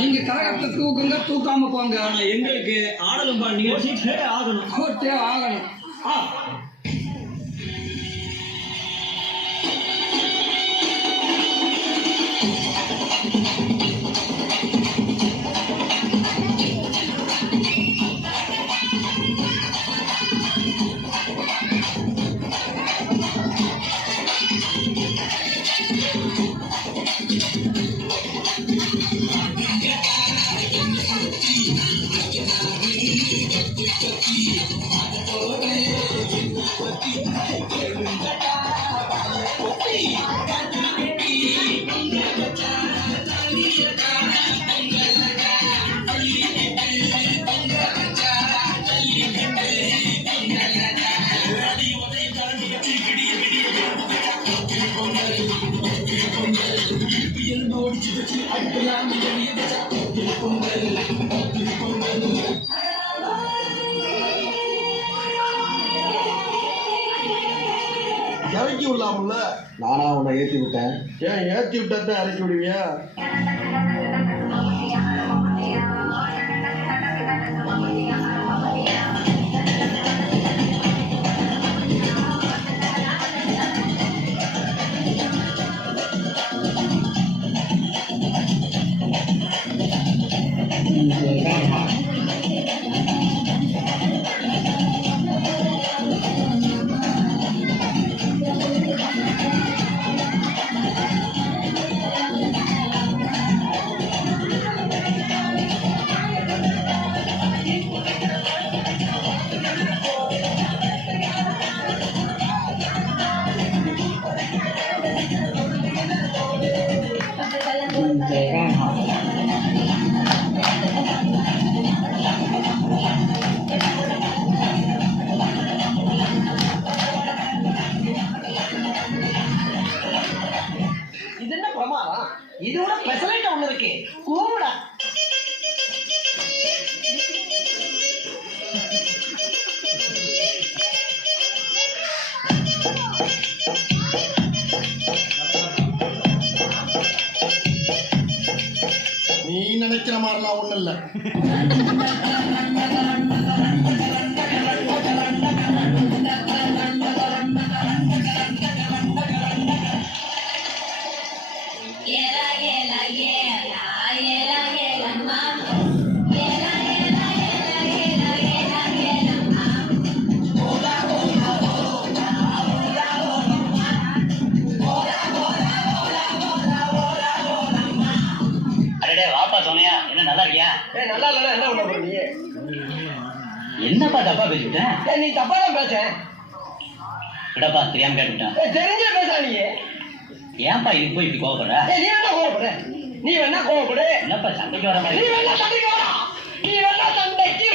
நீங்க கரகத்தை தூக்குங்க, தூக்காம போங்க. எங்களுக்கு ஆடலும் பாடல் நிகழ்ச்சி ஆகணும். இறக்கி விடலாம்ல. நானா உன்னை ஏற்றி விட்டேன். ஏன் ஏற்றி விட்டா இறக்கி விடுவியா? இது என்ன பிரமாதம்? இதோட பெசலைட் ஒண்ணு இருக்கு, கூடா. நீ நினைக்கிற மாதிரிலாம் ஒண்ணு இல்ல. நல்லா இல்ல, என்ன பண்ண நீ? என்னப்பா தப்பா பேசிவிட்டேன்? நீ தப்பா தான் பேச. விடப்பா, தெரியாம கேட்டுட்டேன். தெரிஞ்சே பேச நீ. ஏன்பா இது போய் இப்படி கோவப்பட? நீ வேணா கோவப்படு, நீ வேணா கோவப்படு. என்னப்பா சண்டைக்கு வர மாதிரி? நீ வேணா சண்டைக்கு வாடா, நீ வேணா சண்டைக்கு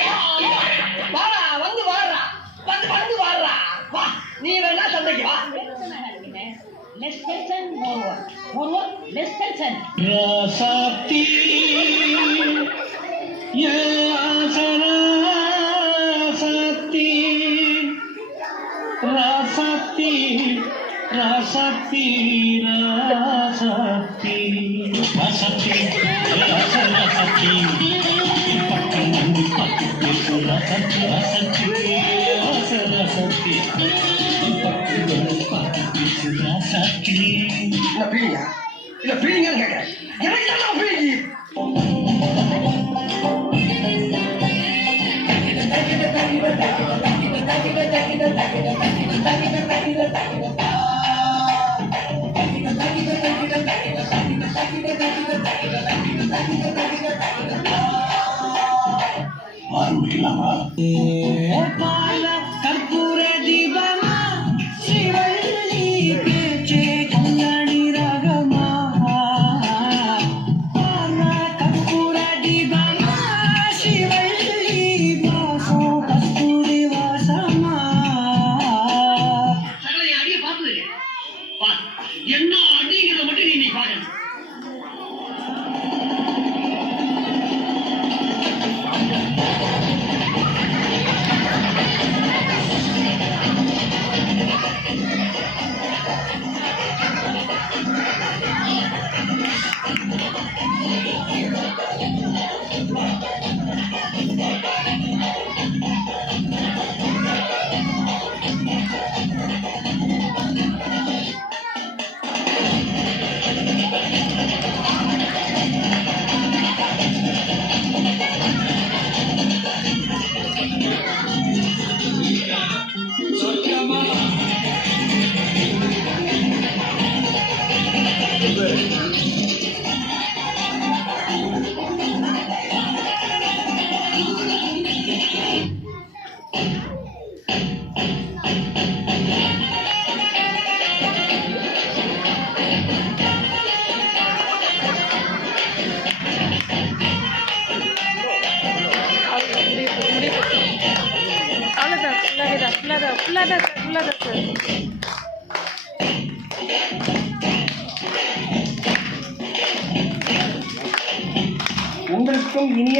வாடா, வந்து வாடுறா, வந்து வாடுறா, வா. நீ வேணா சண்டைக்கு வா. Less person, more work. More work, less person. ராசாத்தி ராசாத்தி ராசாத்தி ராசாத்தி ராசாத்தி ராசாத்தி பக்கம் வந்து பார்த்து பேசு ராசாத்தி ராசாத்தி ராசாத்தி பக்கம் வந்து பார்த்து பேசு ராசாத்தி. இல்ல பீலிங்க, இல்ல பீலிங்கன்னு கேட்கிறேன். எனக்கு தான் பீலிங்கி. ஆரம்பிக்கலாமா? கற்பூர தீபமா ஸ்ரீவள்ளி பேச்சே கண்ணாடி ராகமா. கற்பூர தீபமா ஸ்ரீவள்ளி வாசம் கஸ்தூரி வாசமா. சகல அடிய பார்த்தது என்ன அடிங்கிறத மட்டும் நீ பாருங்க. ஃபுல்லாக தான் சார். உங்களுக்கும் இனிய